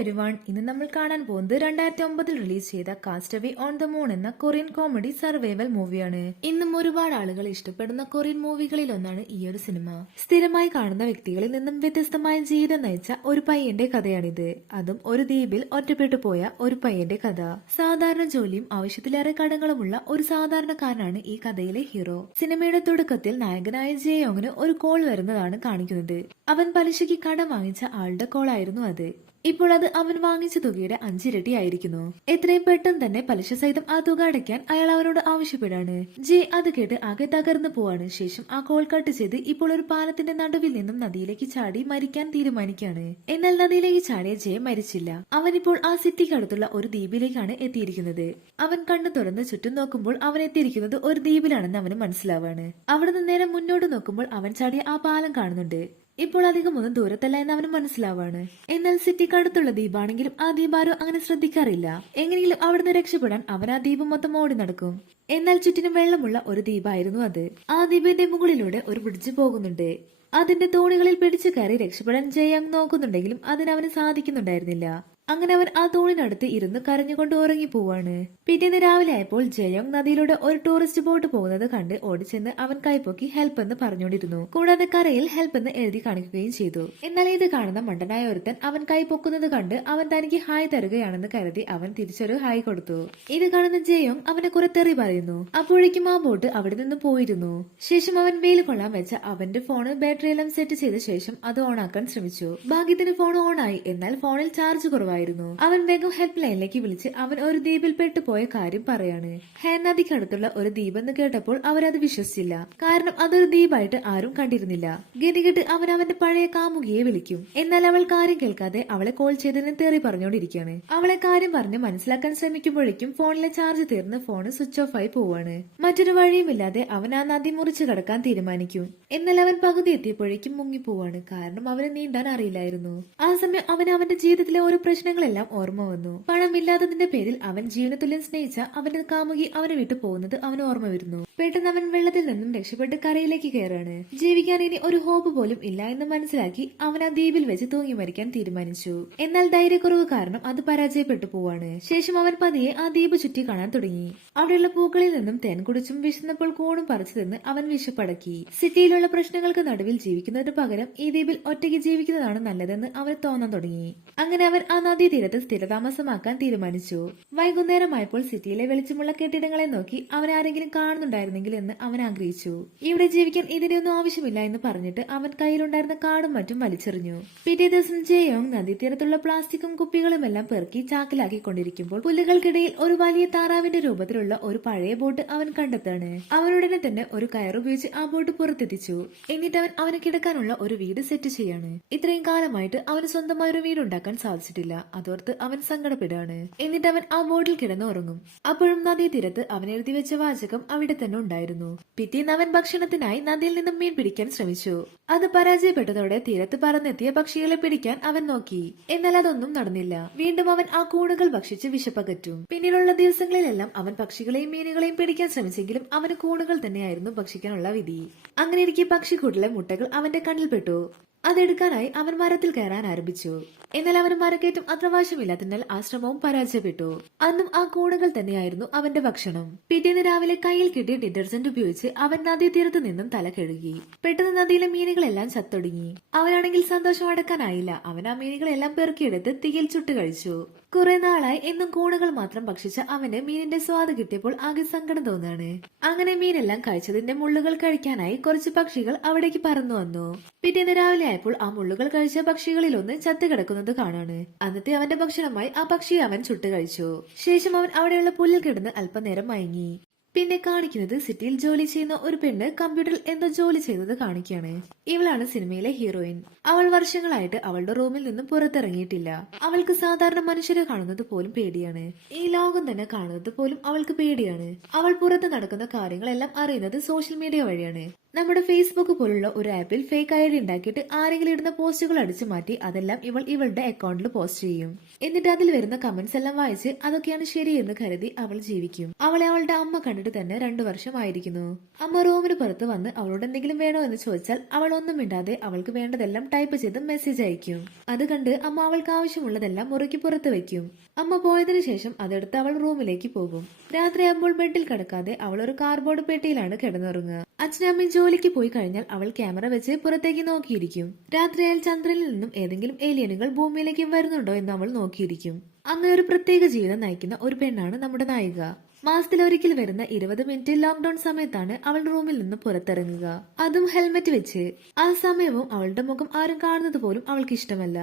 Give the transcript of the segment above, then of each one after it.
Everyone, ഇന്ന് നമ്മൾ കാണാൻ പോകുന്നത് 2009 റിലീസ് ചെയ്ത കാസ്റ്റവേ ഓൺ ദ മൂൺ എന്ന കൊറിയൻ കോമഡി സർവൈവൽ മൂവിയാണ്. ഇന്നും ഒരുപാട് ആളുകൾ ഇഷ്ടപ്പെടുന്ന കൊറിയൻ മൂവികളിൽ ഒന്നാണ് ഈ ഒരു സിനിമ. സ്ഥിരമായി കാണുന്ന വ്യക്തികളിൽ നിന്നും വ്യത്യസ്തമായ ജീവിതം നയിച്ച ഒരു പയ്യന്റെ കഥയാണിത്. അതും ഒരു ദ്വീപിൽ ഒറ്റപ്പെട്ടു പോയ ഒരു പയ്യന്റെ കഥ. സാധാരണ ജോലിയും ആവശ്യത്തിലേറെ കടങ്ങളുമുള്ള ഒരു സാധാരണക്കാരനാണ് ഈ കഥയിലെ ഹീറോ. സിനിമയുടെ തുടക്കത്തിൽ നായകനായ ജെയോങ്ങിന് ഒരു കോൾ വരുന്നതാണ് കാണിക്കുന്നത്. അവൻ പലിശയ്ക്ക് കടം വാങ്ങിച്ച ആളുടെ കോൾ ആയിരുന്നു അത്. ഇപ്പോൾ അത് അവൻ വാങ്ങിച്ച തുകയുടെ 5 ഇരട്ടി ആയിരിക്കുന്നു. എത്രയും പെട്ടെന്ന് തന്നെ പലിശ സഹിതം ആ തുക അടയ്ക്കാൻ അയാൾ അവനോട് ആവശ്യപ്പെടാണ്. ജെ അത് കേട്ട് ആകെ തകർന്നു പോവാണ്. ശേഷം ആ കോൾ കട്ട് ചെയ്ത് ഇപ്പോൾ ഒരു പാലത്തിന്റെ നടുവിൽ നിന്നും നദിയിലേക്ക് ചാടി മരിക്കാൻ തീരുമാനിക്കാണ്. എന്നാൽ നദിയിലേക്ക് ചാടിയ ജെ മരിച്ചില്ല. അവനിപ്പോൾ ആ സിറ്റിക്കടുത്തുള്ള ഒരു ദ്വീപിലേക്കാണ് എത്തിയിരിക്കുന്നത്. അവൻ കണ്ണു തുറന്ന് ചുറ്റും നോക്കുമ്പോൾ അവൻ എത്തിയിരിക്കുന്നത് ഒരു ദ്വീപിലാണെന്ന് അവന് മനസ്സിലാവാണ്. അവിടെ നിന്ന് നേരെ മുന്നോട്ട് നോക്കുമ്പോൾ അവൻ ചാടിയ ആ പാലം കാണുന്നുണ്ട്. ഇപ്പോൾ അധികം ഒന്നും ദൂരത്തല്ല എന്ന് അവന് മനസ്സിലാവാണ്. എന്നാൽ സിറ്റിക്കടുത്തുള്ള ദ്വീപാണെങ്കിലും ആ ദ്വീപാരോ അങ്ങനെ ശ്രദ്ധിക്കാറില്ല. എങ്ങനെയെങ്കിലും അവിടുന്ന് രക്ഷപ്പെടാൻ അവൻ ആ ദ്വീപ് മൊത്തം ഓടി നടക്കും. എന്നാൽ ചുറ്റിനും വെള്ളമുള്ള ഒരു ദ്വീപായിരുന്നു അത്. ആ ദ്വീപിന്റെ മുകളിലൂടെ ഒരു ബ്രിഡ്ജ് പോകുന്നുണ്ട്. അതിന്റെ തോണികളിൽ പിടിച്ചു കയറി രക്ഷപ്പെടാൻ ജയങ് നോക്കുന്നുണ്ടെങ്കിലും അതിനവന് സാധിക്കുന്നുണ്ടായിരുന്നില്ല. അങ്ങനെ അവൻ ആ തൂണിനടുത്ത് ഇരുന്ന് കരഞ്ഞുകൊണ്ട് ഉറങ്ങിപ്പോവാണ്. പിറ്റേന്ന് രാവിലെ ആയപ്പോൾ ജയോങ് നദിയിലൂടെ ഒരു ടൂറിസ്റ്റ് ബോട്ട് പോകുന്നത് കണ്ട് ഓടിച്ചെന്ന് അവൻ കൈപ്പൊക്കി ഹെൽപ്പ് എന്ന് പറഞ്ഞുകൊണ്ടിരുന്നു. കൂടാതെ കരയിൽ ഹെൽപ്പ് എന്ന് എഴുതി കാണിക്കുകയും ചെയ്തു. എന്നാൽ ഇത് കാണുന്ന മണ്ടനായ ഒരുത്തൻ അവൻ കൈ പൊക്കുന്നത് കണ്ട് അവൻ തനിക്ക് ഹായ് തരുകയാണെന്ന് കരുതി അവൻ തിരിച്ചൊരു ഹായ് കൊടുത്തു. ഇത് കാണുന്ന ജയോങ് അവനെ കുറെ തെറി പറയുന്നു. അപ്പോഴേക്കും ആ ബോട്ട് അവിടെ നിന്ന് പോയിരുന്നു. ശേഷം അവൻ വെയിൽ കൊള്ളാൻ വെച്ച അവന്റെ ഫോണ് ബാറ്ററി എല്ലാം സെറ്റ് ചെയ്ത ശേഷം അത് ഓണാക്കാൻ ശ്രമിച്ചു. ഭാഗ്യത്തിന് ഫോൺ ഓണായി. എന്നാൽ ഫോണിൽ ചാർജ് കുറവായി. അവൻ വേഗം ഹെൽപ്പ് ലൈനിലേക്ക് വിളിച്ച് അവൻ ഒരു ദ്വീപിൽ പെട്ടുപോയ കാര്യം പറയാണ്. ഹേ നദിക്കടുത്തുള്ള ഒരു ദ്വീപെന്ന് കേട്ടപ്പോൾ അവരത് വിശ്വസിച്ചില്ല. കാരണം അതൊരു ദ്വീപായിട്ട് ആരും കണ്ടിരുന്നില്ല. ഗതികെട്ട് അവൻ അവന്റെ പഴയ കാമുകിയെ വിളിക്കും. എന്നാൽ അവൾ കാര്യം കേൾക്കാതെ അവളെ കോൾ ചെയ്തതിന് തെറി പറഞ്ഞുകൊണ്ടിരിക്കുകയാണ്. അവളെ കാര്യം പറഞ്ഞ് മനസ്സിലാക്കാൻ ശ്രമിക്കുമ്പോഴേക്കും ഫോണിലെ ചാർജ് തീർന്ന് ഫോണ് സ്വിച്ച് ഓഫ് ആയി പോവാണ്. മറ്റൊരു വഴിയുമില്ലാതെ അവൻ ആ നദി മുറിച്ചു കടക്കാൻ തീരുമാനിക്കും. എന്നാൽ അവൻ പകുതി എത്തിയപ്പോഴേക്കും മുങ്ങിപ്പോവാണ്. കാരണം അവന് നീന്താൻ അറിയില്ലായിരുന്നു. ആ സമയം അവന് അവന്റെ ജീവിതത്തിലെ ഓരോ പ്രശ്നങ്ങളെല്ലാം ഓർമ്മ വന്നു. പണമില്ലാത്തതിന്റെ പേരിൽ അവൻ ജീവനതുല്യം സ്നേഹിച്ച അവന്റെ കാമുകി അവനെ വിട്ടു പോകുന്നത് അവന് ഓർമ്മ വരുന്നു. പെട്ടെന്ന് അവൻ വെള്ളത്തിൽ നിന്നും രക്ഷപ്പെട്ട് കരയിലേക്ക് കയറാണ്. ജീവിക്കാൻ ഇനി ഒരു ഹോപ്പ് പോലും ഇല്ല എന്ന് മനസ്സിലാക്കി അവൻ ആ ദ്വീപിൽ വെച്ച് തൂങ്ങി മരിക്കാൻ തീരുമാനിച്ചു. എന്നാൽ ധൈര്യക്കുറവ് കാരണം അത് പരാജയപ്പെട്ടു പോവാണ്. ശേഷം അവൻ പതിയെ ആ ദ്വീപ് ചുറ്റി കാണാൻ തുടങ്ങി. അവിടെയുള്ള പൂക്കളിൽ നിന്നും തേൻ കുടിച്ചും വിശന്നപ്പോൾ കൂണും പറിച്ചു തിന്ന് അവൻ വിശപ്പടക്കി. സിറ്റിയിലുള്ള പ്രശ്നങ്ങൾക്ക് നടുവിൽ ജീവിക്കുന്നതിന് പകരം ഈ ദ്വീപിൽ ഒറ്റയ്ക്ക് ജീവിക്കുന്നതാണ് നല്ലതെന്ന് അവന് തോന്നാൻ തുടങ്ങി. അങ്ങനെ അവൻ ആ നദീ തീരത്ത് സ്ഥിരതാമസമാക്കാൻ തീരുമാനിച്ചു. വൈകുന്നേരമായപ്പോൾ സിറ്റിയിലെ വെളിച്ചമുള്ള കെട്ടിടങ്ങളെ നോക്കി അവൻ ആരെങ്കിലും കാണുന്നുണ്ടായിരുന്നെങ്കിൽ എന്ന് അവൻ ആഗ്രഹിച്ചു. ഇവിടെ ജീവിക്കാൻ ഇതിനെയൊന്നും ആവശ്യമില്ല എന്ന് പറഞ്ഞിട്ട് അവൻ കയ്യിലുണ്ടായിരുന്ന കാടും മറ്റും വലിച്ചെറിഞ്ഞു. പിറ്റേ ദിവസം ജെയോങ് നദീതീരത്തുള്ള പ്ലാസ്റ്റിക്കും കുപ്പികളും എല്ലാം പെറുക്കി ചാക്കിലാക്കിക്കൊണ്ടിരിക്കുമ്പോൾ പുല്ലുകൾക്കിടയിൽ ഒരു വലിയ താറാവിന്റെ രൂപത്തിലുള്ള ഒരു പഴയ ബോട്ട് അവൻ കണ്ടെത്താണ്. അവനുടനെ തന്നെ ഒരു കയറുപയോഗിച്ച് ആ ബോട്ട് പുറത്തെത്തിച്ചു. എന്നിട്ട് അവൻ അവന് കിടക്കാനുള്ള ഒരു വീട് സെറ്റ് ചെയ്യാണ്. ഇത്രയും കാലമായിട്ട് അവന് സ്വന്തമായ ഒരു വീടുണ്ടാക്കാൻ സാധിച്ചിട്ടില്ല. അതോർത്ത് അവൻ സങ്കടപ്പെടുകയാണ്. എന്നിട്ട് അവൻ ആ ബോട്ടിൽ കിടന്ന് ഉറങ്ങും. അപ്പോഴും നദീ തീരത്ത് അവൻ എഴുതി വെച്ച വാചകം അവിടെ തന്നെ ഉണ്ടായിരുന്നു. പിറ്റേന്ന് അവൻ ഭക്ഷണത്തിനായി നദിയിൽ നിന്നും മീൻ പിടിക്കാൻ ശ്രമിച്ചു. അത് പരാജയപ്പെട്ടതോടെ തീരത്ത് പറന്നെത്തിയ പക്ഷികളെ പിടിക്കാൻ അവൻ നോക്കി. എന്നാൽ അതൊന്നും നടന്നില്ല. വീണ്ടും അവൻ ആ കൂണുകൾ ഭക്ഷിച്ച് വിശപ്പകറ്റും. പിന്നീടുള്ള ദിവസങ്ങളിലെല്ലാം അവൻ പക്ഷികളെയും മീനുകളെയും പിടിക്കാൻ ശ്രമിച്ചെങ്കിലും അവന് കൂണുകൾ തന്നെയായിരുന്നു ഭക്ഷിക്കാനുള്ള വിധി. അങ്ങനെയിരിക്കെ പക്ഷിക്കൂട്ടിലെ മുട്ടകൾ അവന്റെ കണ്ണിൽപ്പെട്ടു. അതെടുക്കാനായി അവൻ മരത്തിൽ കയറാൻ ആരംഭിച്ചു. എന്നാൽ അവന് മരക്കയറ്റം അത്ര വശമില്ലാത്തതിനാൽ ആ ശ്രമവും പരാജയപ്പെട്ടു. അന്നും ആ കൂണുകൾ തന്നെയായിരുന്നു അവന്റെ ഭക്ഷണം. പിറ്റേന്ന് രാവിലെ കയ്യിൽ കിട്ടിയ ഡിറ്റർജന്റ് ഉപയോഗിച്ച് അവൻ നദീതീരത്ത് നിന്നും തല കഴുകി. പെട്ടെന്ന് നദിയിലെ മീനുകളെല്ലാം ചത്തൊടുങ്ങി. അവനാണെങ്കിൽ സന്തോഷം അടക്കാനായില്ല. അവൻ ആ മീനുകളെല്ലാം പെറുക്കിയെടുത്ത് തീയിൽ ചുട്ട് കഴിച്ചു. കുറെ നാളായി എന്നും കൂണുകൾ മാത്രം ഭക്ഷിച്ച അവന് മീനിന്റെ സ്വാദ് കിട്ടിയപ്പോൾ ആകെ സങ്കടം തോന്നാണ്. അങ്ങനെ മീനെല്ലാം കഴിച്ചതിന്റെ മുള്ളുകൾ കഴിക്കാനായി കുറച്ച് പക്ഷികൾ അവിടേക്ക് പറന്നു വന്നു. പിറ്റേന്ന് രാവിലെ ആയപ്പോൾ ആ മുള്ളുകൾ കഴിച്ച പക്ഷികളിലൊന്ന് ചത്തു കിടക്കുന്നത് കാണാണ്. അന്നത്തെ അവന്റെ ഭക്ഷണമായി ആ പക്ഷിയെ അവൻ ചുട്ട് കഴിച്ചു. ശേഷം അവൻ അവിടെയുള്ള പുല്ലിൽ കിടന്ന് അല്പനേരം മയങ്ങി. പിന്നെ കാണിക്കുന്നത് സിറ്റിയിൽ ജോലി ചെയ്യുന്ന ഒരു പെണ്ണ് കമ്പ്യൂട്ടറിൽ എന്തോ ജോലി ചെയ്യുന്നത് കാണിക്കുകയാണ്. ഇവളാണ് സിനിമയിലെ ഹീറോയിൻ. അവൾ വർഷങ്ങളായിട്ട് അവളുടെ റൂമിൽ നിന്നും പുറത്തിറങ്ങിയിട്ടില്ല. അവൾക്ക് സാധാരണ മനുഷ്യരെ കാണുന്നത് പോലും പേടിയാണ്. ഈ ലോകം തന്നെ കാണുന്നത് പോലും അവൾക്ക് പേടിയാണ്. അവൾ പുറത്ത് നടക്കുന്ന കാര്യങ്ങളെല്ലാം അറിയുന്നത് സോഷ്യൽ മീഡിയ വഴിയാണ്. നമ്മുടെ ഫേസ്ബുക്ക് പോലുള്ള ഒരു ആപ്പിൽ ഫേക്ക് ഐഡി ഉണ്ടാക്കിയിട്ട് ആരെങ്കിലും ഇടുന്ന പോസ്റ്റുകൾ അടിച്ചു മാറ്റി അതെല്ലാം ഇവൾ ഇവളുടെ അക്കൗണ്ടിൽ പോസ്റ്റ് ചെയ്യും. എന്നിട്ട് അതിൽ വരുന്ന കമന്റ്സ് എല്ലാം വായിച്ച് അതൊക്കെയാണ് ശരിയെന്ന് കരുതി അവൾ ജീവിക്കും. അവളെ അവളുടെ അമ്മ കണ്ടിട്ട് തന്നെ 2 വർഷമായിരിക്കുന്നു. അമ്മ റൂമിന് പുറത്ത് വന്ന് അവളോട് എന്തെങ്കിലും വേണോ എന്ന് ചോദിച്ചാൽ അവൾ ഒന്നും മിണ്ടാതെ അവൾക്ക് വേണ്ടതെല്ലാം ടൈപ്പ് ചെയ്ത് മെസ്സേജ് അയക്കും. അത് കണ്ട് അമ്മ അവൾക്ക് ആവശ്യമുള്ളതെല്ലാം മുറിക്ക് പുറത്ത് വെക്കും. അമ്മ പോയതിനു ശേഷം അതെടുത്ത് അവൾ റൂമിലേക്ക് പോകും. രാത്രിയാകുമ്പോൾ ബെഡിൽ കിടക്കാതെ അവൾ ഒരു കാർഡ്ബോർഡ് പെട്ടിയിലാണ് കിടന്നുറങ്ങുക. അച്ഛനും അമ്മയും ജോലിക്ക് പോയി കഴിഞ്ഞാൽ അവൾ ക്യാമറ വെച്ച് പുറത്തേക്ക് നോക്കിയിരിക്കും. രാത്രിയായാൽ ചന്ദ്രനിൽ നിന്നും ഏതെങ്കിലും ഏലിയനുകൾ ഭൂമിയിലേക്ക് വരുന്നുണ്ടോ എന്ന് അവൾ നോക്കിയിരിക്കും. അങ്ങനെ ഒരു പ്രത്യേക ജീവിതം നയിക്കുന്ന ഒരു പെണ്ണാണ് നമ്മുടെ നായിക. മാസത്തിലൊരിക്കൽ വരുന്ന 20 മിനിറ്റ് ലോക്ക്ഡൌൺ സമയത്താണ് അവൾ റൂമിൽ നിന്ന് പുറത്തിറങ്ങുക. അതും ഹെൽമെറ്റ് വെച്ച്. ആ സമയവും അവളുടെ മുഖം ആരും കാണുന്നത് പോലും അവൾക്ക് ഇഷ്ടമല്ല.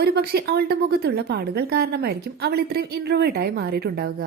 ഒരു പക്ഷെ അവളുടെ മുഖത്തുള്ള പാടുകൾ കാരണമായിരിക്കും അവൾ ഇത്രയും ഇൻട്രോവേർട്ടായി മാറിയിട്ടുണ്ടാവുക.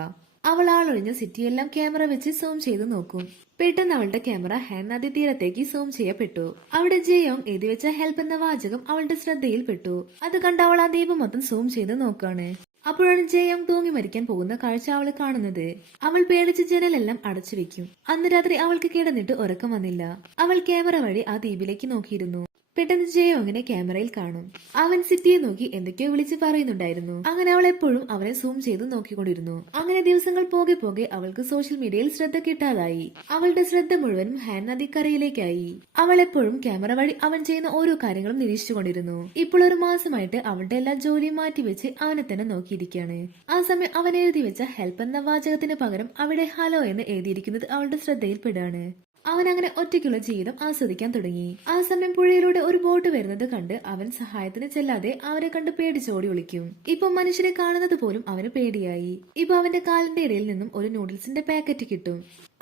അവൾ ആളൊഴിഞ്ഞ സിറ്റിയെല്ലാം ക്യാമറ വെച്ച് സൂം ചെയ്ത് നോക്കും. പെട്ടെന്ന് അവളുടെ ക്യാമറ ഹാൻ നദി തീരത്തേക്ക് സൂം ചെയ്യപ്പെട്ടു. അവിടെ ജയോങ് എഴുതി വെച്ച ഹെൽപ്പ് എന്ന വാചകം അവളുടെ ശ്രദ്ധയിൽപ്പെട്ടു. അത് കണ്ട് അവൾ ആ ദ്വീപ് മൊത്തം സൂം ചെയ്ത് നോക്കാണ്. അപ്പോഴാണ് ജയോങ് തൂങ്ങി മരിക്കാൻ പോകുന്ന കാഴ്ച അവൾ കാണുന്നത്. അവൾ പേടിച്ച് ജനലെല്ലാം അടച്ചു വെക്കും. അന്ന് രാത്രി അവൾക്ക് കിടന്നിട്ട് ഉറക്കം വന്നില്ല. അവൾ ക്യാമറ വഴി ആ ദ്വീപിലേക്ക് നോക്കിയിരുന്നു. പെട്ടെന്ന് ജയോങ്ങിനെ ക്യാമറയിൽ കാണും. അവൻ സിറ്റിയെ നോക്കി എന്തൊക്കെയോ വിളിച്ച് പറയുന്നുണ്ടായിരുന്നു. അങ്ങനെ അവൾ എപ്പോഴും അവനെ സൂം ചെയ്ത് നോക്കിക്കൊണ്ടിരുന്നു. അങ്ങനെ ദിവസങ്ങൾ പോകെ പോകെ അവൾക്ക് സോഷ്യൽ മീഡിയയിൽ ശ്രദ്ധ കിട്ടാതായി. അവളുടെ ശ്രദ്ധ മുഴുവനും ഹാൻ നദിക്കരയിലേക്കായി. അവൾ എപ്പോഴും ക്യാമറ വഴി അവൻ ചെയ്യുന്ന ഓരോ കാര്യങ്ങളും നിരീക്ഷിച്ചുകൊണ്ടിരുന്നു. ഇപ്പോൾ ഒരു മാസമായിട്ട് അവളുടെ എല്ലാ ജോലിയും മാറ്റിവെച്ച് അവനെ തന്നെ നോക്കിയിരിക്കുകയാണ്. ആ സമയം അവൻ എഴുതി വെച്ച ഹെൽപ്പ് എന്ന വാചകത്തിന് പകരം അവിടെ ഹലോ എന്ന് എഴുതിയിരിക്കുന്നത് അവളുടെ ശ്രദ്ധയിൽപ്പെടുകയാണ്. അവൻ അങ്ങനെ ഒറ്റയ്ക്കുള്ള ജീവിതം ആസ്വദിക്കാൻ തുടങ്ങി. ആ സമയം പുഴയിലൂടെ ഒരു ബോട്ട് വരുന്നത് കണ്ട് അവൻ സഹായത്തിന് ചെല്ലാതെ അവരെ കണ്ട് പേടിച്ചോടി ഒളിക്കും. ഇപ്പൊ മനുഷ്യരെ കാണുന്നത് പോലും അവന് പേടിയായി. ഇപ്പൊ അവന്റെ കാലിന്റെ ഇടയിൽ നിന്നും ഒരു നൂഡിൽസിന്റെ പാക്കറ്റ് കിട്ടും.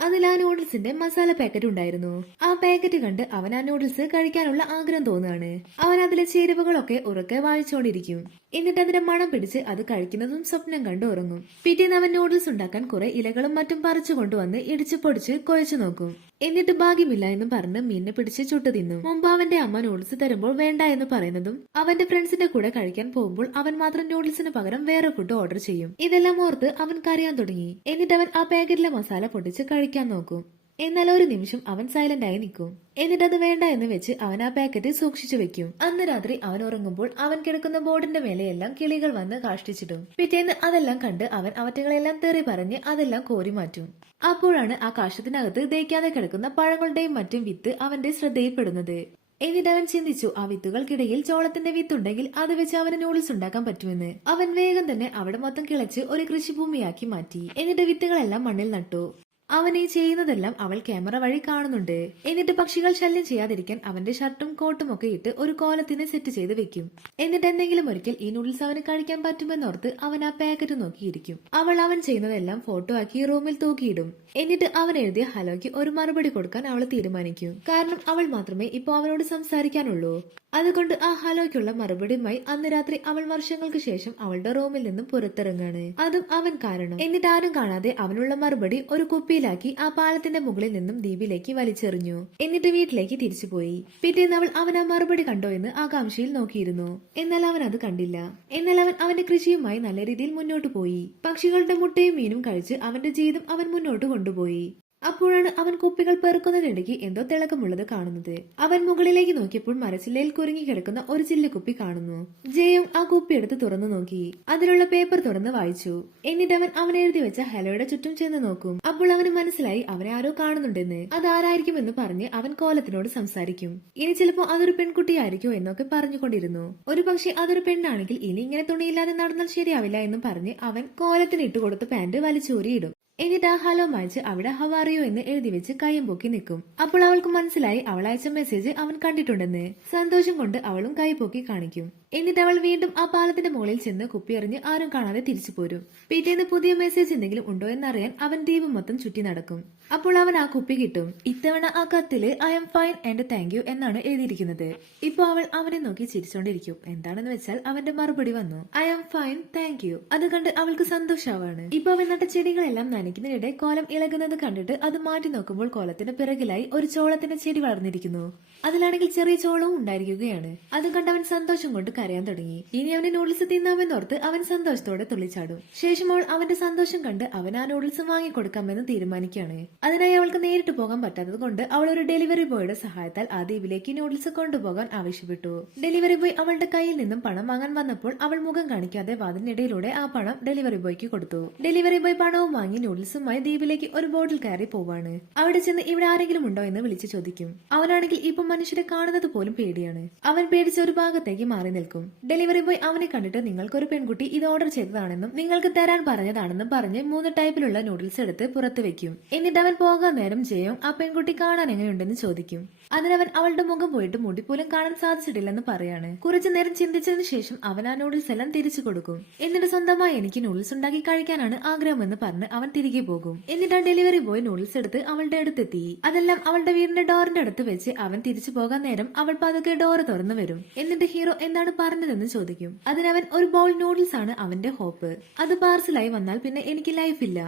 അതിൽ ആ നൂഡിൽസിന്റെ മസാല പാക്കറ്റ് ഉണ്ടായിരുന്നു. ആ പാക്കറ്റ് കണ്ട് അവൻ ആ നൂഡിൽസ് കഴിക്കാനുള്ള ആഗ്രഹം തോന്നുകയാണ്. അവൻ അതിലെ ചേരുവകളൊക്കെ ഉറക്കെ വായിച്ചോണ്ടിരിക്കും. എന്നിട്ട് അതിന്റെ മണം പിടിച്ച് അത് കഴിക്കുന്നതും സ്വപ്നം കണ്ട് ഉറങ്ങും. പിറ്റേന്ന് അവൻ നൂഡിൽസ് ഉണ്ടാക്കാൻ കുറെ ഇലകളും മറ്റും പറിച്ചു കൊണ്ടുവന്ന് ഇടിച്ചു പൊടിച്ച് കുഴച്ചു നോക്കും. എന്നിട്ട് ഭാഗ്യമില്ല എന്ന് പറഞ്ഞ് മീനിനെ പിടിച്ച് ചുട്ടു തിന്നു. മുമ്പ് അവന്റെ അമ്മ നൂഡിൽസ് തരുമ്പോൾ വേണ്ട എന്ന് പറയുന്നതും അവന്റെ ഫ്രണ്ട്സിന്റെ കൂടെ കഴിക്കാൻ പോകുമ്പോൾ അവൻ മാത്രം നൂഡിൽസിന് പകരം വേറെ ഫുഡ് ഓർഡർ ചെയ്യും. ഇതെല്ലാം ഓർത്ത് അവൻ കരയാൻ തുടങ്ങി. എന്നിട്ട് അവൻ ആ പാക്കറ്റിലെ മസാല പൊട്ടിച്ച് കഴിക്കാൻ നോക്കും. എന്നാൽ ഒരു നിമിഷം അവൻ സൈലന്റ് ആയി നിൽക്കും. എന്നിട്ട് അത് വേണ്ട എന്ന് വെച്ച് അവൻ ആ പാക്കറ്റ് സൂക്ഷിച്ചു വെക്കും. അന്ന് രാത്രി അവൻ ഉറങ്ങുമ്പോൾ അവൻ കിടക്കുന്ന ബോർഡിന്റെ മേലെയെല്ലാം കിളികൾ വന്ന് കാഷ്ടിച്ചിടും. പിറ്റേന്ന് അതെല്ലാം കണ്ട് അവൻ അവറ്റകളെല്ലാം തെറി പറഞ്ഞ് അതെല്ലാം കോരി മാറ്റും. അപ്പോഴാണ് ആ കാഷ്ടത്തിനകത്ത് ദഹിക്കാതെ കിടക്കുന്ന പഴങ്ങളുടെയും മറ്റും വിത്ത് അവന്റെ ശ്രദ്ധയിൽപ്പെടുന്നത്. എന്നിട്ട് അവൻ ചിന്തിച്ചു, ആ വിത്തുകൾക്കിടയിൽ ചോളത്തിന്റെ വിത്തുണ്ടെങ്കിൽ അത് വെച്ച് അവന് നൂഡിൽസ് ഉണ്ടാക്കാൻ പറ്റുമെന്ന്. അവൻ വേഗം തന്നെ അവിടെ മൊത്തം കിളച്ച് ഒരു കൃഷിഭൂമിയാക്കി മാറ്റി. എന്നിട്ട് വിത്തുകളെല്ലാം മണ്ണിൽ നട്ടു. അവൻ ഈ ചെയ്യുന്നതെല്ലാം അവൾ ക്യാമറ വഴി കാണുന്നുണ്ട്. എന്നിട്ട് പക്ഷികൾ ശല്യം ചെയ്യാതിരിക്കാൻ അവന്റെ ഷർട്ടും കോട്ടും ഒക്കെ ഇട്ട് ഒരു കോലത്തിനെ സെറ്റ് ചെയ്ത് വെക്കും. എന്നിട്ട് എന്തെങ്കിലും ഒരിക്കൽ ഈ നൂഡിൽസ് അവന് കഴിക്കാൻ പറ്റുമെന്നോർത്ത് അവൻ ആ പാക്കറ്റ് നോക്കിയിരിക്കും. അവൻ ചെയ്യുന്നതെല്ലാം ഫോട്ടോ ആക്കി റൂമിൽ തൂക്കിയിടും. എന്നിട്ട് അവൻ എഴുതിയ ഹലോയ്ക്ക് ഒരു മറുപടി കൊടുക്കാൻ അവൾ തീരുമാനിക്കും. കാരണം അവൾ മാത്രമേ ഇപ്പൊ അവനോട് സംസാരിക്കാനുള്ളൂ. അതുകൊണ്ട് ആ ഹലോയ്ക്കുള്ള മറുപടിയുമായി അന്ന് രാത്രി അവൾ വർഷങ്ങൾക്ക് ശേഷം അവളുടെ റൂമിൽ നിന്നും പുറത്തിറങ്ങാണ്. അതും അവൻ കാരണം. എന്നിട്ട് ആരും കാണാതെ അവനുള്ള മറുപടി ഒരു കുപ്പിയിലാക്കി ആ പാലത്തിന്റെ മുകളിൽ നിന്നും ദ്വീപിലേക്ക് വലിച്ചെറിഞ്ഞു. എന്നിട്ട് വീട്ടിലേക്ക് തിരിച്ചുപോയി. പിറ്റേന്ന് അവൻ ആ മറുപടി കണ്ടോ എന്ന് ആകാംക്ഷയിൽ നോക്കിയിരുന്നു. എന്നാൽ അവൻ അത് കണ്ടില്ല. എന്നാൽ അവൻ അവന്റെ കൃഷിയുമായി നല്ല രീതിയിൽ മുന്നോട്ട് പോയി. പക്ഷികളുടെ മുട്ടയും മീനും കഴിച്ച് അവന്റെ ജീവിതം അവൻ മുന്നോട്ട് കൊണ്ടുപോയി. അപ്പോഴാണ് അവൻ കുപ്പികൾ പെറുക്കുന്നതിനിടയ്ക്ക് എന്തോ തിളക്കമുള്ളത് കാണുന്നത്. അവൻ മുകളിലേക്ക് നോക്കിയപ്പോൾ മരച്ചില്ലയിൽ കുരുങ്ങി കിടക്കുന്ന ഒരു ചില്ലുകുപ്പി കാണുന്നു. ജയോങ് ആ കുപ്പി എടുത്ത് തുറന്നു നോക്കി. അതിലുള്ള പേപ്പർ തുറന്ന് വായിച്ചു. എന്നിട്ട് അവൻ എഴുതി വെച്ച ഹലോയുടെ ചുറ്റും ചെന്ന് നോക്കും. അപ്പോൾ അവന് മനസ്സിലായി അവനെ ആരോ കാണുന്നുണ്ടെന്ന്. അതാരായിരിക്കുമെന്ന് പറഞ്ഞ് അവൻ കോലത്തിനോട് സംസാരിക്കും. ഇനി ചിലപ്പോ അതൊരു പെൺകുട്ടിയായിരിക്കോ എന്നൊക്കെ പറഞ്ഞുകൊണ്ടിരുന്നു. ഒരു പക്ഷെ അതൊരു പെണ്ണാണെങ്കിൽ ഇനി ഇങ്ങനെ തുണിയില്ലാതെ നടന്നാൽ ശരിയാവില്ല എന്ന് പറഞ്ഞ് അവൻ കോലത്തിന് ഇട്ടുകൊടുത്ത പാന്റ് വലിച്ചൂരിയിടും. എന്നിട്ട് ആ ഹലോ മാച്ച് അവിടെ ഹൗ ആർ യു എന്ന് എഴുതി വെച്ച് കൈയും പൊക്കി നിൽക്കും. അപ്പോൾ അവൾക്ക് മനസ്സിലായി അവൾ അയച്ച മെസ്സേജ് അവൻ കണ്ടിട്ടുണ്ടെന്ന്. സന്തോഷം കൊണ്ട് അവളും കൈ പൊക്കി കാണിക്കും. എന്നിട്ട് അവൾ വീണ്ടും ആ പാലത്തിന്റെ മുകളിൽ ചെന്ന് കുപ്പി എറിഞ്ഞ് ആരും കാണാതെ തിരിച്ചു പോരും. പിറ്റേന്ന് പുതിയ മെസ്സേജ് എന്തെങ്കിലും ഉണ്ടോ എന്നറിയാൻ അവൻ ദ്വീപ് മൊത്തം ചുറ്റി നടക്കും. അപ്പോൾ അവൻ ആ കുപ്പി കിട്ടും. ഇത്തവണ ആ കത്തില് I am fine and thank you എന്നാണ് എഴുതിയിരിക്കുന്നത്. ഇപ്പൊ അവൾ അവനെ നോക്കി ചിരിച്ചോണ്ടിരിക്കും. എന്താണെന്ന് വെച്ചാൽ അവന്റെ മറുപടി വന്നു, I am fine thank you. അത് കണ്ട് അവൾക്ക് സന്തോഷാവാണ്. ഇപ്പൊ അവൻ നട്ട ചെടികളെല്ലാം നനയ്ക്കുന്നതിനിടെ കോലം ഇളകുന്നത് കണ്ടിട്ട് അത് മാറ്റി നോക്കുമ്പോൾ കോലത്തിന് പിറകിലായി ഒരു ചോളത്തിന്റെ ചെടി വളർന്നിരിക്കുന്നു. അതിലാണെങ്കിൽ ചെറിയ ചോളവും ഉണ്ടായിരിക്കുകയാണ്. അത് കണ്ട് അവൻ സന്തോഷം കൊണ്ട് കരയാൻ തുടങ്ങി. ഇനി അവന് നൂഡിൽസ് തിന്നാമെന്നോർത്ത് അവൻ സന്തോഷത്തോടെ തുള്ളിച്ചാടും. ശേഷം അവൾ അവന്റെ സന്തോഷം കണ്ട് അവൻ ആ നൂഡിൽസ് വാങ്ങിക്കൊടുക്കാമെന്ന് തീരുമാനിക്കുകയാണ്. അതിനായി അവൾക്ക് നേരിട്ട് പോകാൻ പറ്റാത്തത് കൊണ്ട് അവൾ ഒരു ഡെലിവറി ബോയുടെ സഹായത്താൽ ആ ദ്വീപിലേക്ക് നൂഡിൽസ് കൊണ്ടുപോകാൻ ആവശ്യപ്പെട്ടു. ഡെലിവറി ബോയ് അവളുടെ കയ്യിൽ നിന്നും പണം വാങ്ങാൻ വന്നപ്പോൾ അവൾ മുഖം കാണിക്കാതെ വാതിലിനിടയിലൂടെ ആ പണം ഡെലിവറി ബോയ്ക്ക് കൊടുത്തു. ഡെലിവറി ബോയ് പണവും വാങ്ങി നൂഡിൽസുമായി ദ്വീപിലേക്ക് ഒരു ബോട്ടിൽ കയറി പോവാണ്. അവിടെ ചെന്ന് ഇവിടെ ആരെങ്കിലും ഉണ്ടോ എന്ന് വിളിച്ചു ചോദിക്കും. അവനാണെങ്കിൽ ഇപ്പൊ മനുഷ്യരെ കാണുന്നത് പോലും പേടിയാണ്. അവൻ പേടിച്ച് ഒരു ഭാഗത്തേക്ക് മാറി നിൽക്കും. ഡെലിവറി ബോയ് അവനെ കണ്ടിട്ട് നിങ്ങൾക്കൊരു പെൺകുട്ടി ഇത് ഓർഡർ ചെയ്തതാണെന്നും നിങ്ങൾക്ക് തരാൻ പറഞ്ഞതാണെന്നും പറഞ്ഞ് 3 ടൈപ്പിലുള്ള നൂഡിൽസ് എടുത്ത് പുറത്ത് വെക്കും. എന്നിട്ട് അവൻ പോകാൻ നേരം ജയോങ് ആ പെൺകുട്ടി കാണാൻ എങ്ങനെയുണ്ടെന്ന് ചോദിക്കും. അതിനവൻ അവളുടെ മുഖം പോയിട്ട് മുടി പോലും കാണാൻ സാധിച്ചിട്ടില്ലെന്ന് പറയാണ്. കുറച്ചു നേരം ചിന്തിച്ചതിന് ശേഷം അവൻ ആ നൂഡിൽസ് എല്ലാം തിരിച്ചു കൊടുക്കും. എന്നിട്ട് സ്വന്തമായി എനിക്ക് നൂഡിൽസ് ഉണ്ടാക്കി കഴിക്കാനാണ് ആഗ്രഹമെന്ന് പറഞ്ഞ് അവൻ തിരികെ പോകും. എന്നിട്ട് ആ ഡെലിവറി ബോയ് നൂഡിൽസ് എടുത്ത് അവളുടെ അടുത്തെത്തി. അതെല്ലാം അവളുടെ വീടിന്റെ ഡോറിന്റെ അടുത്ത് വെച്ച് അവൻ തിരിച്ചു പോകാൻ നേരം അവൾ പതുക്കെ ഡോറ് തുറന്നു വരും. എന്നിട്ട് ഹീറോ എന്താണ് പറഞ്ഞതെന്ന് ചോദിക്കും. അതിനവൻ ഒരു ബൗൾ നൂഡിൽസ് ആണ് അവന്റെ ഹോപ്പ്. അത് പാർസലായി വന്നാൽ പിന്നെ എനിക്ക് ലൈഫില്ല.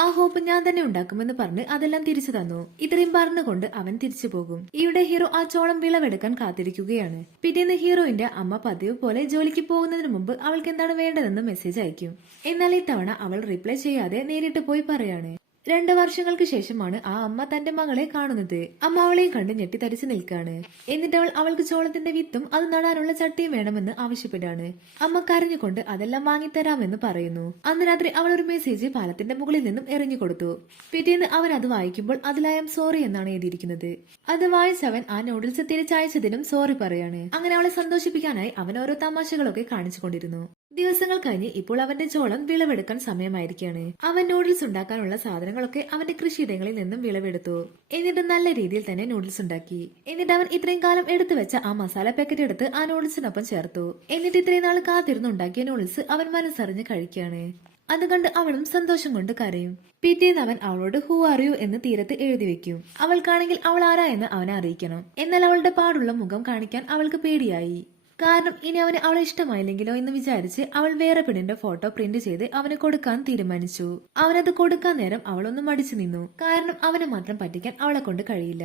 ആ ഹോപ്പ് ഞാൻ തന്നെ ഉണ്ടാക്കുമെന്ന് പറഞ്ഞ് അതെല്ലാം തിരിച്ചു തന്നു. ഇത്രയും പറഞ്ഞുകൊണ്ട് അവൻ തിരിച്ചു പോകും. ഇവിടെ ഹീറോ ആ ചോളം വിളവെടുക്കാൻ കാത്തിരിക്കുകയാണ്. പിറ്റേന്ന് ഹീറോയിന്റെ അമ്മ പതിവ് പോലെ ജോലിക്ക് പോകുന്നതിന് മുമ്പ് അവൾക്ക് എന്താണ് വേണ്ടതെന്ന് മെസ്സേജ് അയക്കും. എന്നാൽ ഇത്തവണ അവൾ റിപ്ലൈ ചെയ്യാതെ നേരിട്ട് പോയി പറയാണ്. 2 വർഷങ്ങൾക്ക് ശേഷമാണ് ആ അമ്മ തന്റെ മകളെ കാണുന്നത്. അമ്മ അവളെയും കണ്ട് ഞെട്ടിത്തരിച്ചു നിൽക്കാണ്. എന്നിട്ട് അവൾക്ക് ചോളത്തിന്റെ വിത്തും അത് നടാനുള്ള ചട്ടിയും വേണമെന്ന് ആവശ്യപ്പെടാണ്. അമ്മ കരഞ്ഞുകൊണ്ട് അതെല്ലാം വാങ്ങിത്തരാമെന്ന് പറയുന്നു. അന്ന് രാത്രി അവൾ ഒരു മെസ്സേജ് പാലത്തിന്റെ മുകളിൽ നിന്നും എറിഞ്ഞു കൊടുത്തു. പിറ്റേന്ന് അവൻ അത് വായിക്കുമ്പോൾ അതിൽ ഐ ആം സോറി എന്നാണ് എഴുതിയിരിക്കുന്നത്. അത് വായിച്ചവൻ ആ നൂഡിൽസ് തിരിച്ചയച്ചതിനും സോറി പറയാണ്. അങ്ങനെ അവളെ സന്തോഷിപ്പിക്കാനായി അവൻ ഓരോ തമാശകളൊക്കെ കാണിച്ചുകൊണ്ടിരുന്നു. ദിവസങ്ങൾ കഴിഞ്ഞ് ഇപ്പോൾ അവന്റെ ചോളം വിളവെടുക്കാൻ സമയമായിരിക്കാണ്. അവൻ നൂഡിൽസ് ഉണ്ടാക്കാനുള്ള സാധനങ്ങളൊക്കെ അവന്റെ കൃഷിയിടങ്ങളിൽ നിന്നും വിളവെടുത്തു. എന്നിട്ട് നല്ല രീതിയിൽ തന്നെ നൂഡിൽസ് ഉണ്ടാക്കി. എന്നിട്ട് അവൻ ഇത്രയും കാലം എടുത്തു വെച്ച ആ മസാല പാക്കറ്റ് എടുത്ത് ആ നൂഡിൽസിനൊപ്പം ചേർത്തു. എന്നിട്ട് ഇത്രയും നാൾ കാത്തിരുന്നുണ്ടാക്കിയ നൂഡിൽസ് അവൻ മനസ്സറിഞ്ഞ് കഴിക്കാണ്. അത് കണ്ട് അവളും സന്തോഷം കൊണ്ട് കരയും. പിറ്റേന്ന് അവൻ അവളോട് ഹൂ ആർ യു എന്ന് തീരത്ത് എഴുതി വെക്കും. അവൾക്കാണെങ്കിൽ അവൾ ആരാ എന്ന് അവനെ അറിയിക്കണം. എന്നാൽ അവളുടെ പാടുള്ള മുഖം കാണിക്കാൻ അവൾക്ക് പേടിയായി. കാരണം ഇനി അവന് അവളെ ഇഷ്ടമായില്ലെങ്കിലോ എന്ന് വിചാരിച്ച് അവൾ വേറെ പെണ്ണിന്റെ ഫോട്ടോ പ്രിന്റ് ചെയ്ത് അവന് കൊടുക്കാൻ തീരുമാനിച്ചു. അവനത് കൊടുക്കാൻ നേരം അവളൊന്നും മടിച്ചു നിന്നു. കാരണം അവനെ മാത്രം പറ്റിക്കാൻ അവളെ കൊണ്ട് കഴിയില്ല.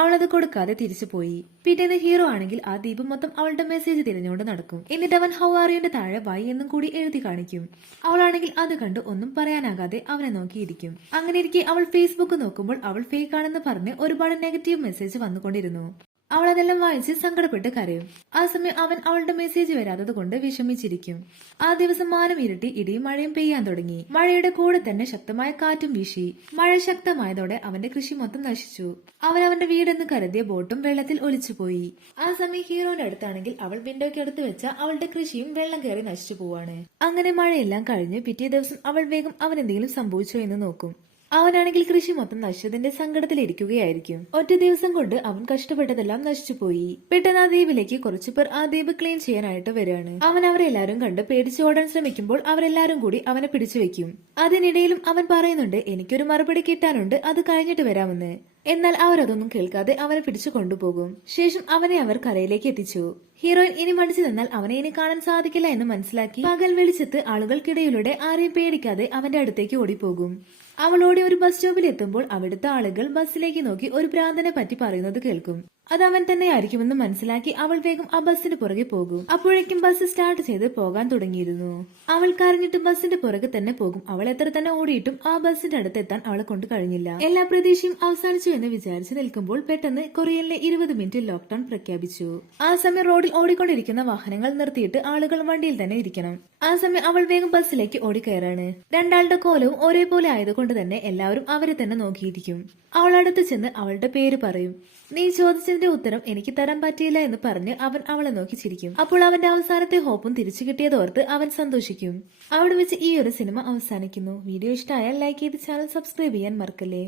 അവളത് കൊടുക്കാതെ തിരിച്ചു പോയി. പിറ്റേന്ന് ഹീറോ ആണെങ്കിൽ ആ ദ്വീപ് മൊത്തം അവളുടെ മെസ്സേജ് തിരഞ്ഞുകൊണ്ട് നടക്കും. എന്നിട്ട് അവൻ ഹൗ ആർ യുന്റെ താഴെ വൈ എന്നും കൂടി എഴുതി കാണിക്കും. അവളാണെങ്കിൽ അത് കണ്ട് ഒന്നും പറയാനാകാതെ അവനെ നോക്കിയിരിക്കും. അങ്ങനെ ഇരിക്കെ അവൾ ഫേസ്ബുക്ക് നോക്കുമ്പോൾ അവൾ ഫേക്ക് ആണെന്ന് പറഞ്ഞ് ഒരുപാട് നെഗറ്റീവ് മെസ്സേജ് വന്നുകൊണ്ടിരുന്നു. അവൾ അതെല്ലാം വായിച്ച് സങ്കടപ്പെട്ട് കരയും. ആ സമയം അവൻ അവളുടെ മെസ്സേജ് വരാത്തത് കൊണ്ട് വിഷമിച്ചിരിക്കും. ആ ദിവസം മാനം ഇരുട്ടി ഇടിയും മഴയും പെയ്യാൻ തുടങ്ങി. മഴയുടെ കൂടെ തന്നെ ശക്തമായ കാറ്റും വീശി. മഴ ശക്തമായതോടെ അവന്റെ കൃഷി മൊത്തം നശിച്ചു. അവൻ അവന്റെ വീടെന്ന് കരുതിയ ബോട്ടും വെള്ളത്തിൽ ഒലിച്ചുപോയി. ആ സമയം ഹീറോന്റെ അടുത്താണെങ്കിൽ അവൾ വിൻഡോയ്ക്ക് അടുത്ത് വെച്ച അവളുടെ കൃഷിയും വെള്ളം കയറി നശിച്ചു പോവാണ്. അങ്ങനെ മഴയെല്ലാം കഴിഞ്ഞ് പിറ്റേ ദിവസം അവൾ വേഗം അവനെന്തെങ്കിലും സംഭവിച്ചോ എന്ന് നോക്കും. അവനാണെങ്കിൽ കൃഷി മൊത്തം നശിച്ചതിന്റെ സങ്കടത്തിലിരിക്കുകയായിരിക്കും. ഒറ്റ ദിവസം കൊണ്ട് അവൻ കഷ്ടപ്പെട്ടതെല്ലാം നശിച്ചുപോയി. പെട്ടെന്ന് ആ ദ്വീപിലേക്ക് കുറച്ചു പേർ ആ ദ്വീപ് ക്ലീൻ ചെയ്യാനായിട്ട് വരികയാണ്. അവൻ അവരെല്ലാരും കണ്ട് പേടിച്ച് ഓടാൻ ശ്രമിക്കുമ്പോൾ അവരെല്ലാരും കൂടി അവനെ പിടിച്ചു വെക്കും. അതിനിടയിലും അവൻ പറയുന്നുണ്ട് എനിക്കൊരു മറുപടി കിട്ടാനുണ്ട്, അത് കഴിഞ്ഞിട്ട് വരാമെന്ന്. എന്നാൽ അവരതൊന്നും കേൾക്കാതെ അവനെ പിടിച്ചു കൊണ്ടുപോകും. ശേഷം അവനെ അവർ കരയിലേക്ക് എത്തിച്ചു. ഹീറോയിൻ ഇനി മടിച്ചു നിന്നാൽ അവനെ ഇനി കാണാൻ സാധിക്കില്ല എന്ന് മനസ്സിലാക്കി പകൽ വെളിച്ചത്ത് ആളുകൾക്കിടയിലൂടെ ആരെയും പേടിക്കാതെ അവന്റെ അടുത്തേക്ക് ഓടിപ്പോകും. അവൾ ഓടി ഒരു ബസ് സ്റ്റോപ്പിൽ എത്തുമ്പോൾ അവിടുത്തെ ആളുകൾ ബസ്സിലേക്ക് നോക്കി ഒരു ഭ്രാന്തനെ പറ്റി പറയുന്നത് കേൾക്കും. അത് അവൻ തന്നെ ആയിരിക്കുമെന്ന് മനസ്സിലാക്കി അവൾ വേഗം ആ ബസ്സിന് പുറകെ പോകും. അപ്പോഴേക്കും ബസ് സ്റ്റാർട്ട് ചെയ്ത് പോകാൻ തുടങ്ങിയിരുന്നു. അവൾ കരഞ്ഞിട്ട് ബസ്സിന്റെ പുറകെ തന്നെ പോകും. അവൾ എത്ര തന്നെ ഓടിയിട്ടും ആ ബസ്സിന്റെ അടുത്ത് എത്താൻ അവളെ കൊണ്ട് കഴിഞ്ഞില്ല. എല്ലാ പ്രതീക്ഷയും അവസാനിച്ചു എന്ന് വിചാരിച്ച് നിൽക്കുമ്പോൾ പെട്ടെന്ന് കൊറിയയിലെ 20 മിനിറ്റ് ലോക്ക്ഡൌൺ പ്രഖ്യാപിച്ചു. ആ സമയം റോഡിൽ ഓടിക്കൊണ്ടിരിക്കുന്ന വാഹനങ്ങൾ നിർത്തിയിട്ട് ആളുകൾ വണ്ടിയിൽ തന്നെ ഇരിക്കണം. ആ സമയം അവൾ വേഗം ബസ്സിലേക്ക് ഓടിക്കയറാണ്. രണ്ടാളുടെ കോലവും ഒരേപോലെ ആയതുകൊണ്ട് തന്നെ എല്ലാവരും അവരെ തന്നെ നോക്കിയിരിക്കും. അവൾ അടുത്ത് ചെന്ന് അവളുടെ പേര് പറയും. നീ ചോദിച്ചതിന്റെ ഉത്തരം എനിക്ക് തരാൻ പറ്റിയില്ല എന്ന് പറഞ്ഞ് അവൻ അവളെ നോക്കി ചിരിക്കും. അപ്പോൾ അവന്റെ അവസാനത്തെ ഹോപ്പും തിരിച്ചു കിട്ടിയതോർത്ത് അവൻ സന്തോഷിക്കും. അവിടെ വെച്ച് ഈ ഒരു സിനിമ അവസാനിക്കുന്നു. വീഡിയോ ഇഷ്ടമായാൽ ലൈക്ക് ചെയ്ത് ചാനൽ സബ്സ്ക്രൈബ് ചെയ്യാൻ മറക്കല്ലേ.